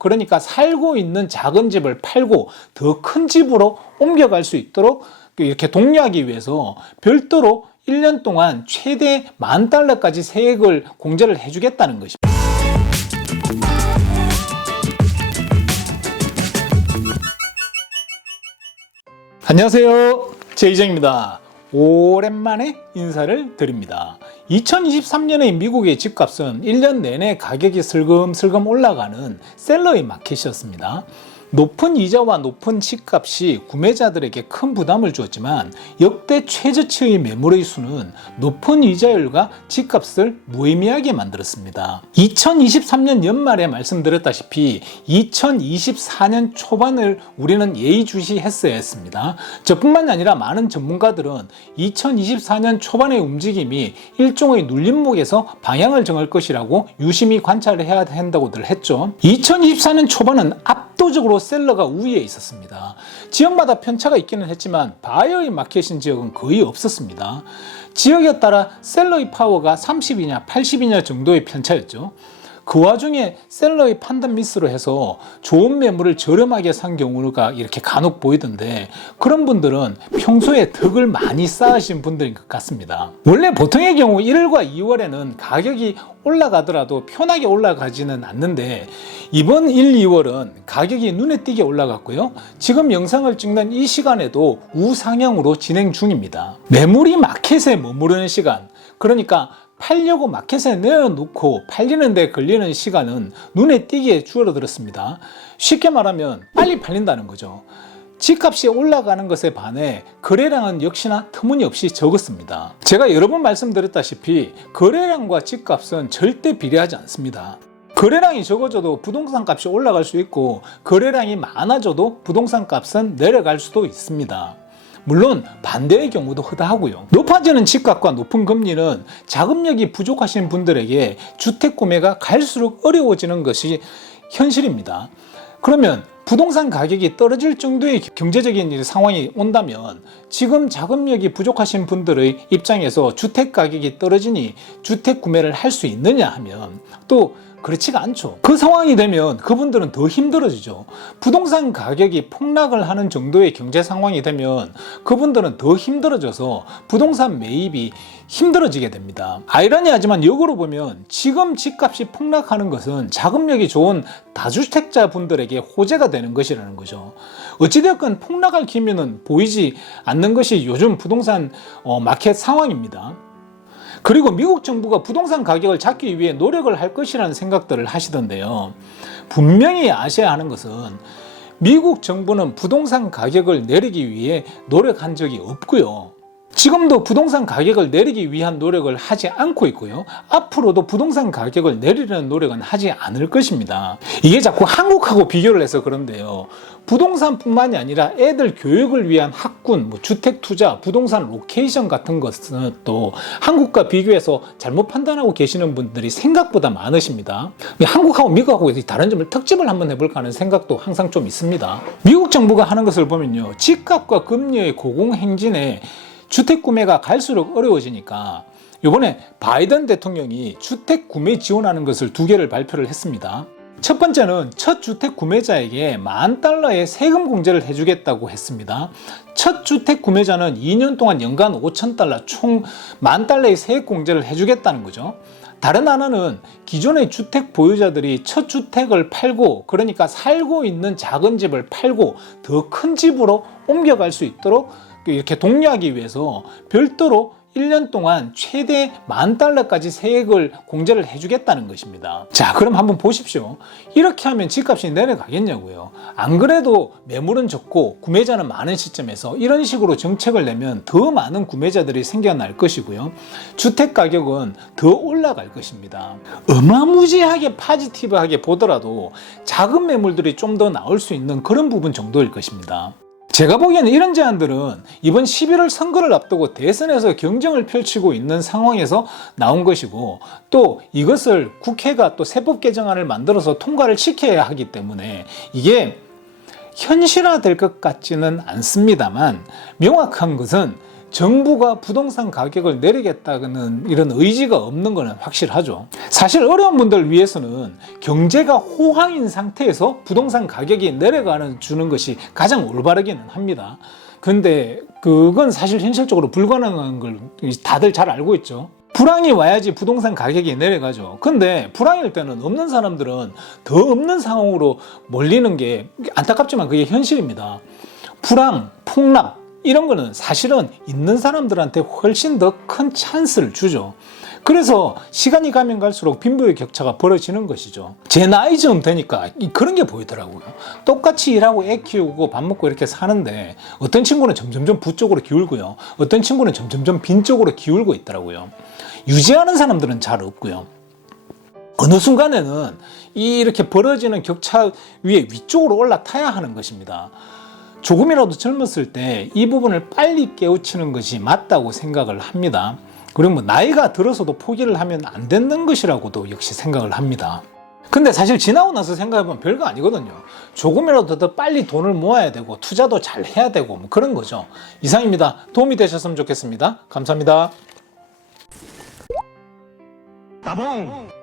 그러니까 살고 있는 작은 집을 팔고 더 큰 집으로 옮겨갈 수 있도록 이렇게 독려하기 위해서 별도로 1년 동안 최대 $10,000까지 세액을 공제를 해주겠다는 것입니다. 안녕하세요, 제이정입니다. 오랜만에 인사를 드립니다. 2023년의 미국의 집값은 1년 내내 가격이 슬금슬금 올라가는 셀러의 마켓이었습니다. 높은 이자와 높은 집값이 구매자들에게 큰 부담을 주었지만 역대 최저치의 매물의 수는 높은 이자율과 집값을 무의미하게 만들었습니다. 2023년 연말에 말씀드렸다시피 2024년 초반을 우리는 예의주시했어야 했습니다. 저뿐만 아니라 많은 전문가들은 2024년 초반의 움직임이 일종의 눌림목에서 방향을 정할 것이라고 유심히 관찰을 해야 한다고들 했죠. 2024년 초반은 압도적으로 셀러가 우위에 있었습니다. 지역마다 편차가 있기는 했지만 바이어의 마켓인 지역은 거의 없었습니다. 지역에 따라 셀러의 파워가 30이냐 80이냐 정도의 편차였죠. 그 와중에 셀러의 판단 미스로 해서 좋은 매물을 저렴하게 산 경우가 이렇게 간혹 보이던데, 그런 분들은 평소에 덕을 많이 쌓으신 분들인 것 같습니다. 원래 보통의 경우 1월과 2월에는 가격이 올라가더라도 편하게 올라가지는 않는데 이번 1, 2월은 가격이 눈에 띄게 올라갔고요. 지금 영상을 찍는 이 시간에도 우상향으로 진행 중입니다. 매물이 마켓에 머무르는 시간, 그러니까 팔려고 마켓에 내어놓고 팔리는 데 걸리는 시간은 눈에 띄게 줄어들었습니다. 쉽게 말하면 빨리 팔린다는 거죠. 집값이 올라가는 것에 반해 거래량은 역시나 터무니없이 적었습니다. 제가 여러 번 말씀드렸다시피 거래량과 집값은 절대 비례하지 않습니다. 거래량이 적어져도 부동산 값이 올라갈 수 있고, 거래량이 많아져도 부동산 값은 내려갈 수도 있습니다. 물론 반대의 경우도 허다하고요. 높아지는 집값과 높은 금리는 자금력이 부족하신 분들에게 주택 구매가 갈수록 어려워지는 것이 현실입니다. 그러면 부동산 가격이 떨어질 정도의 경제적인 상황이 온다면 지금 자금력이 부족하신 분들의 입장에서 주택 가격이 떨어지니 주택 구매를 할 수 있느냐 하면 또 그렇지가 않죠. 그 상황이 되면 그분들은 더 힘들어지죠. 부동산 가격이 폭락을 하는 정도의 경제 상황이 되면 그분들은 더 힘들어져서 부동산 매입이 힘들어지게 됩니다. 아이러니하지만 역으로 보면 지금 집값이 폭락하는 것은 자금력이 좋은 다주택자 분들에게 호재가 되는 것이라는 거죠. 어찌되었건 폭락할 기미는 보이지 않는 것이 요즘 부동산 마켓 상황입니다. 그리고 미국 정부가 부동산 가격을 잡기 위해 노력을 할 것이라는 생각들을 하시던데요. 분명히 아셔야 하는 것은 미국 정부는 부동산 가격을 내리기 위해 노력한 적이 없고요. 지금도 부동산 가격을 내리기 위한 노력을 하지 않고 있고요. 앞으로도 부동산 가격을 내리려는 노력은 하지 않을 것입니다. 이게 자꾸 한국하고 비교를 해서 그런데요. 부동산뿐만이 아니라 애들 교육을 위한 학군, 주택 투자, 부동산 로케이션 같은 것은 또 한국과 비교해서 잘못 판단하고 계시는 분들이 생각보다 많으십니다. 한국하고 미국하고 다른 점을 특집을 한번 해볼까 하는 생각도 항상 좀 있습니다. 미국 정부가 하는 것을 보면요. 집값과 금리의 고공행진에 주택 구매가 갈수록 어려워지니까 이번에 바이든 대통령이 주택 구매 지원하는 것을 2개를 발표를 했습니다. 첫 번째는 첫 주택 구매자에게 $10,000의 세금 공제를 해주겠다고 했습니다. 첫 주택 구매자는 2년 동안 연간 $5,000, 총 $10,000의 세액 공제를 해주겠다는 거죠. 다른 하나는 기존의 주택 보유자들이 첫 주택을 팔고, 그러니까 살고 있는 작은 집을 팔고 더 큰 집으로 옮겨갈 수 있도록 이렇게 독려하기 위해서 별도로 1년 동안 최대 $10,000까지 세액을 공제를 해주겠다는 것입니다. 자, 그럼 한번 보십시오. 이렇게 하면 집값이 내려가겠냐고요. 안 그래도 매물은 적고 구매자는 많은 시점에서 이런 식으로 정책을 내면 더 많은 구매자들이 생겨날 것이고요. 주택 가격은 더 올라갈 것입니다. 어마무지하게 포지티브하게 보더라도 작은 매물들이 좀 더 나올 수 있는 그런 부분 정도일 것입니다. 제가 보기에는 이런 제안들은 이번 11월 선거를 앞두고 대선에서 경쟁을 펼치고 있는 상황에서 나온 것이고, 또 이것을 국회가 또 세법 개정안을 만들어서 통과를 시켜야 하기 때문에 이게 현실화될 것 같지는 않습니다만, 명확한 것은 정부가 부동산 가격을 내리겠다는 이런 의지가 없는 것은 확실하죠. 사실 어려운 분들을 위해서는 경제가 호황인 상태에서 부동산 가격이 내려가는 주는 것이 가장 올바르기는 합니다. 근데 그건 사실 현실적으로 불가능한 걸 다들 잘 알고 있죠. 불황이 와야지 부동산 가격이 내려가죠. 근데 불황일 때는 없는 사람들은 더 없는 상황으로 몰리는 게 안타깝지만 그게 현실입니다. 불황, 폭락 이런 거는 사실은 있는 사람들한테 훨씬 더 큰 찬스를 주죠. 그래서 시간이 가면 갈수록 빈부의 격차가 벌어지는 것이죠. 제 나이쯤 되니까 그런 게 보이더라고요. 똑같이 일하고 애 키우고 밥 먹고 이렇게 사는데 어떤 친구는 점점점 부 쪽으로 기울고요. 어떤 친구는 점점점 빈 쪽으로 기울고 있더라고요. 유지하는 사람들은 잘 없고요. 어느 순간에는 이렇게 벌어지는 격차 위에 위쪽으로 올라타야 하는 것입니다. 조금이라도 젊었을 때 이 부분을 빨리 깨우치는 것이 맞다고 생각을 합니다. 그리고 뭐 나이가 들어서도 포기를 하면 안 되는 것이라고도 역시 생각을 합니다. 근데 사실 지나고 나서 생각해보면 별거 아니거든요. 조금이라도 더 빨리 돈을 모아야 되고 투자도 잘 해야 되고 뭐 그런 거죠. 이상입니다. 도움이 되셨으면 좋겠습니다. 감사합니다. 따봉!